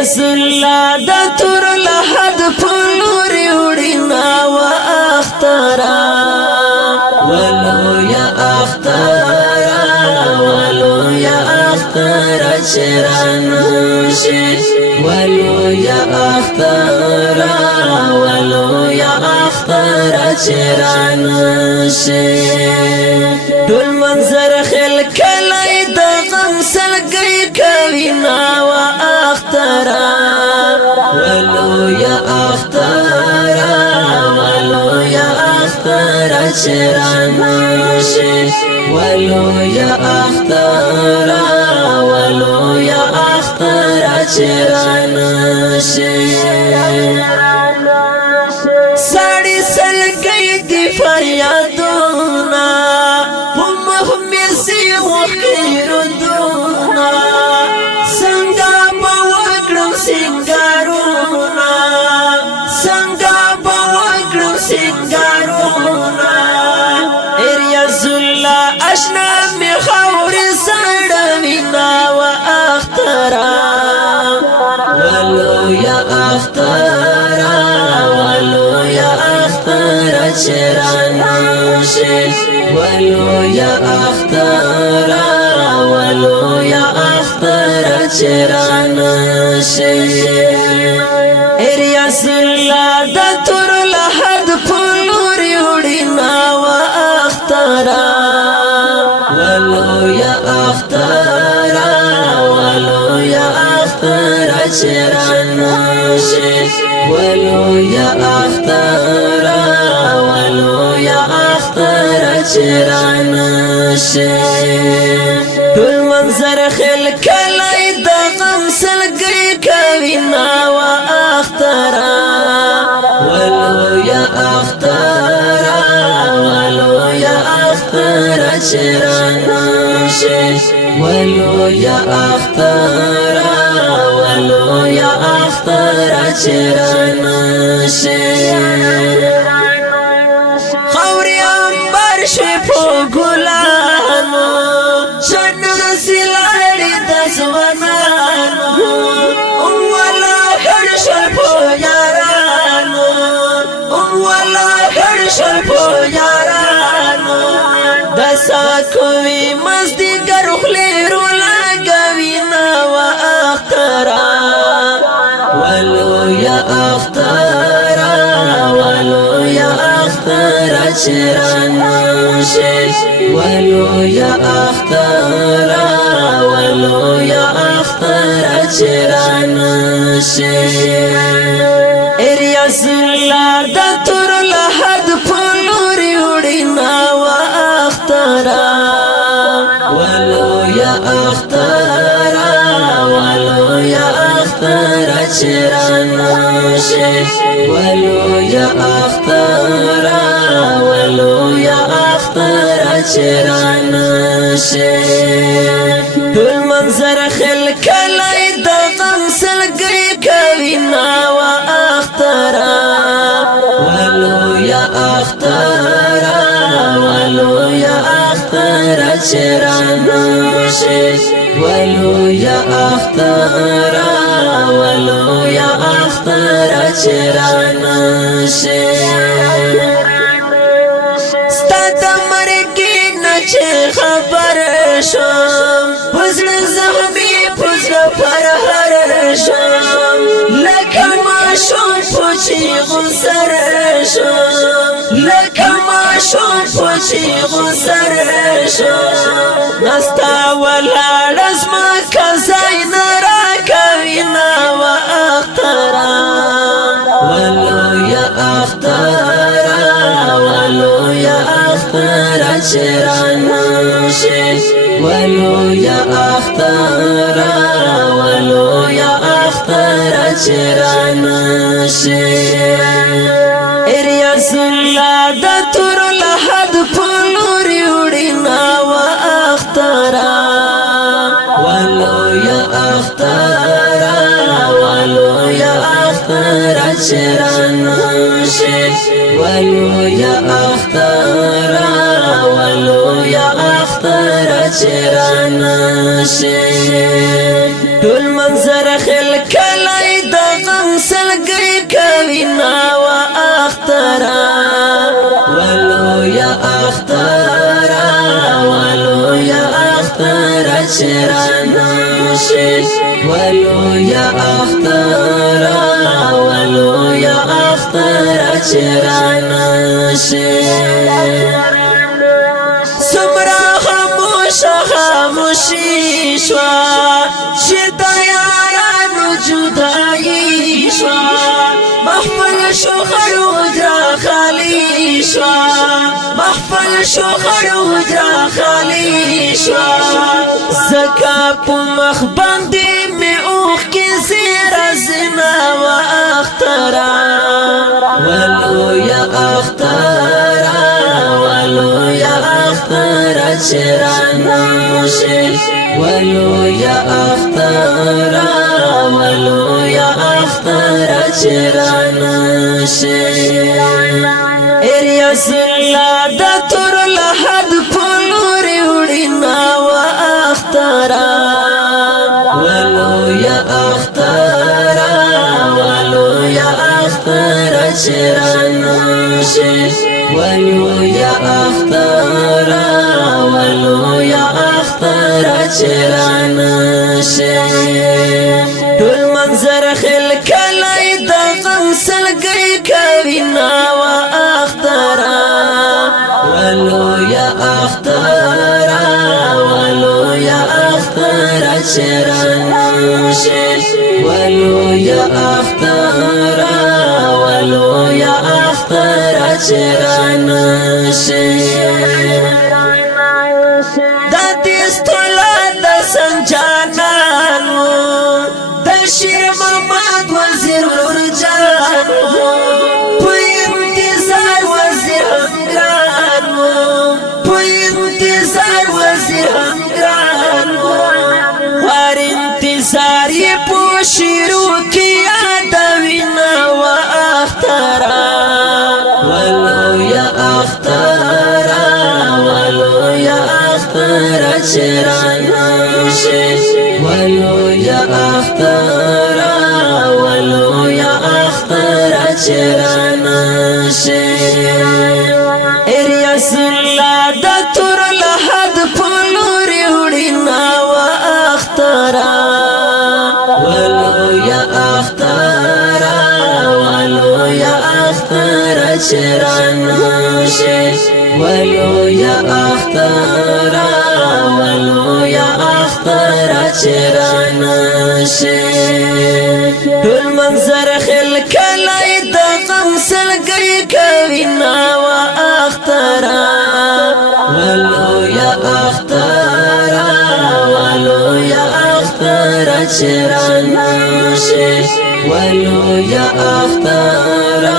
الله دا تور لحد پلوری وڑینا و اخترا ولو یا اخترا ولو یا اخترا چرانوشی ولو یا اخترا ولو یا اخترا چرانوشی دول منظر خل کلی دا غم سلگی کوینا و اخترا ولو یا اخترا ولو یا اخترا چرانوشی ولو یا اخترا ولو یا اخترا چرانوشی ساڑی سلگی دی فریادونا هم سی مخیر دونا سنگا باوکرم سنگارونا سنگا باوکرم سنگارونا اریاز اللہ اشنا می خوری سڑوینا و اخترا ولو یا اخترا ولو یا اخترا چرانوشی ولو یا اخترا ولو یا اخترا چرانوشی اریاز اللہ دا تور لحد پلوری وڑینا و اخترا ولو یا اخترا ولو یا اخترا چرانوشی ولو یا اخترا ولو یا اخترا چرانوشی دول منظر خل کلی دا غم سلگی کوینا و اخترا ولو یا اخترا ولو یا اخترا چرانوشی ولو یا اخترا ولو یا اخترا چرانوشی خوری انبار شوی پو گلانو جنر سلاری دزوانانو والا خرشل پو یارانو والا خرشل پو یارانو دسا کوی مزدی گرخلی رولا گوینا و اخترا ولو یا اخترا ولو یا اخترا چرانوشی ولو یا اخترا ولو یا اخترا چرانوشی اریاز اللہ دا تور لحد پلوری وڑینا و اخترا ولو یا اخترا ولو یا اخترا چرانوشی ولو یا اخترا ولو یا اخترا چرانوشی دول منظر خل کلی دا غم سلگی کوینا و اخترا ولو یا اخترا ولو یا اخترا چرانوشی ولو یا اخترا ولو یا اخترا چرانوشی ستا دا مرگی نچه خبر شم پزر زخمی پزر پرهر شم لکما شم پوچی غسر شم لکما شم پوچی غسر شم نستا ولاد اسما کزای نرا کوینا و اخترا ولو یا اخترا ولو یا اخترا چرانوشی ولو یا اخترا ولو یا اخترا چرانوشی اریاز اللہ دا تور لحد پلوری وڑینا و اخترا ولو یا اخترا ولو یا اخترا چرانوشی ولو یا اخترا ولو یا اخترا چرانوشی دول منظر خلق کلی د غم سلګي کوي ناو اخترا ولو یا اخترا ولو یا اخترا چرانا شي ولو یا اخترا ولو یا اخترا چرانا شي سمرا خاموشی شوا شدا یارانو جدائی شوا محفل شو خروجرا خالی شوا محفل شو خروجرا خالی شوا زکا پو مخبندی میں اوخ کی زیر زنا و اخترا ولو یا اخترا ولو یا اخترا چرانا شي ولو یا اخترا ولو یا اخترا چرانا شي اریاس الله د تر لحد پلوري وړینا و اخترا ولو یا اخترا ولو یا اخترا چرانا شي ولو یا اخترا ولو یا اخترا چرانا شي ټول منظر خل کلی د غم سلګي کوي ناو اخترا ولو یا اخترا ولو یا اخترا چرانا شي ولو یا اخترا ولو یا اخترا چرانا شي دا دستولا د سنجانانو د شیر محمد وزیر ورجانو په انتظار وزیر هنګرانو په انتظار وزیر هنګرانو هر انتظار یې په شیرو کې یادوي ناو اخترا ولو یا اخترا ولو یا اخترا چرانا شي ولو یا اخترا ولو یا اخترا چرانا شي اریاس الله د تر لحد پلوري وړینا و اخترا ولو یا اخترا ولو یا اخترا چرانا شي ولو یا اخترا ولو یا اخترا چرانا شي ټول منظر خل کلی د غم سلګي کوي ناو اخترا ولو یا اخترا ولو یا اخترا چرانا شي ولو یا اخترا